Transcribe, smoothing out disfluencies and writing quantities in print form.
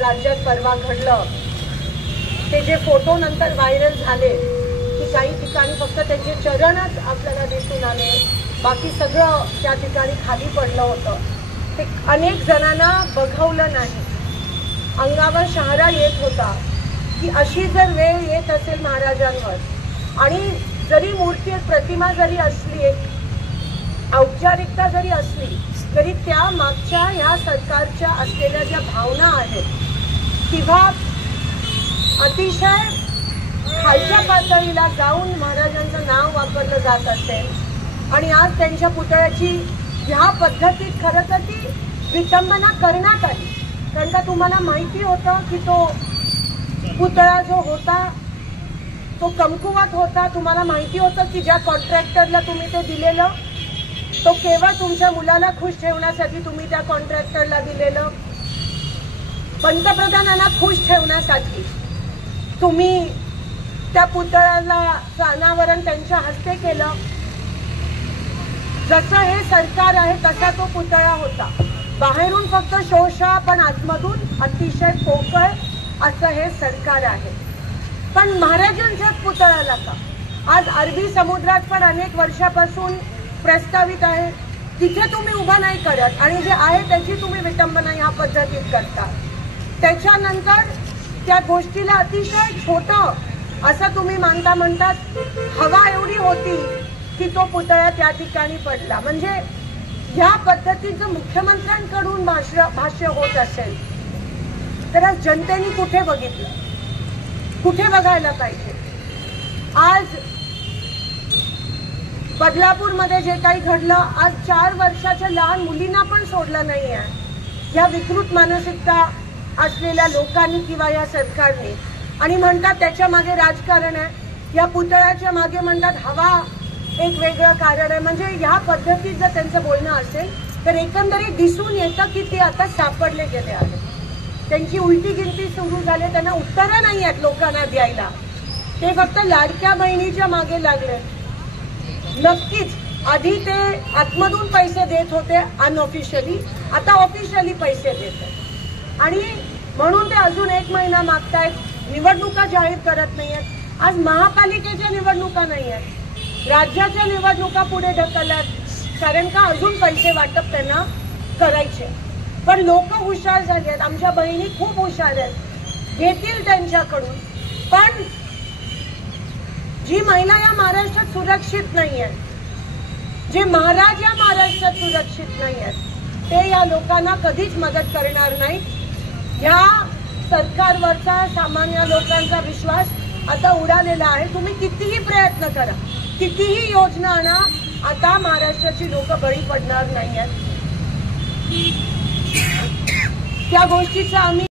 राज्यात परवा घडलं, ते जे फोटो नंतर व्हायरल झाले की काही ठिकाणी फक्त त्यांचे चरणच आपल्याला दिसून आले, बाकी सगळं त्या ठिकाणी खाली पडलं होतं, ते अनेक जणांना बघवलं नाही. अंगावर शहारा येत होता की अशी जर वेळ येत असेल महाराजांवर, आणि जरी मूर्ती प्रतिमा जरी असली, एक औपचारिकता जरी असली, तरी त्या मागच्या ह्या सरकारच्या असलेल्या ज्या भावना आहेत किंवा अतिशय खालच्या पातळीला जाऊन महाराजांचं नाव वापरलं जात असेल, आणि आज त्यांच्या पुतळ्याची ह्या पद्धतीत खरं तर ती विटंबना करण्यात आली. कारण का तुम्हाला माहिती होतं की तो पुतळा जो होता तो कमकुवत होता. तुम्हाला माहिती होतं की ज्या कॉन्ट्रॅक्टरला तुम्ही ते दिलेलं, तो केवळ तुमच्या मुलाला खुश ठेवण्यासाठी तुम्ही त्या कॉन्ट्रॅक्टरला दिलेलं. पंतप्रधानांना खुश ठेवण्यासाठी तुम्ही त्या पुतळ्याला अनावरण त्यांच्या हस्ते केलं. जसं हे सरकार आहे तसा तो पुतळा होता. बाहेरून फक्त शोषा, पण आतमधून अतिशय पोकळ असं हे सरकार आहे. पण महाराजांच्याच पुतळ्याला का? आज अरबी समुद्रात पण अनेक वर्षापासून प्रस्तावित आहे, तिथे तुम्ही उभा नाही करत, आणि जे आहे त्याची तुम्ही विटंबना ह्या पद्धतीत करता. त्याच्यानंतर त्या गोष्टीला अतिशय छोटं असं तुम्ही म्हणतात, हवा एवढी होती की तो पुतळा त्या ठिकाणी पडला. म्हणजे ह्या पद्धतीचं मुख्यमंत्र्यांकडून भाष्य होत असेल तर आज जनतेने कुठे बघितलं, कुठे बघायला पाहिजे? आज बदलापूरमध्ये जे काही घडलं, आज 4 वर्षाच्या लहान मुलींना पण सोडलं नाही आहे या विकृत मानसिकता असलेल्या लोकांनी किंवा या सरकारने. आणि म्हणतात त्याच्या मागे राजकारण आहे, या पुतळ्याच्या मागे म्हणतात हवा एक वेगळं कारण आहे. म्हणजे ह्या पद्धतीत जर त्यांचं बोलणं असेल तर एकंदरीत दिसून येतं की ते आता सापडले गेले आहेत. त्यांची उलटी गिनती सुरू झाली, त्यांना उत्तरं नाही आहेत लोकांना द्यायला. ते फक्त लाडक्या बहिणीच्या मागे लागले. नक्कीच आधी ते आतमधून पैसे देत होते अनऑफिशियली, आता ऑफिशियली पैसे देत आहेत, आणि म्हणून ते अजून 1 महिना मागतायत. निवडणुका जाहीर करत नाहीयेत. आज महापालिकेच्या निवडणुका नाही आहेत, राज्याच्या निवडणुका पुढे ढकलल्यात, कारण का अजून पैसे वाटप त्यांना करायचे. पण लोक हुशार झाले आहेत, आमच्या बहिणी खूप हुशार आहेत, घेतील त्यांच्याकडून. पण जी महिला या महाराष्ट्रात सुरक्षित नाही आहे, जे महाराज या महाराष्ट्रात सुरक्षित नाही आहेत, ते या लोकांना कधीच मदत करणार नाहीत. या सरकारवरचा सामान्य लोकांचा विश्वास आता उडालेला आहे. तुम्ही कितीही प्रयत्न करा, कितीही योजना आणा, आता महाराष्ट्राची लोक बळी पडणार नाही आहेत. त्या गोष्टीचा आम्ही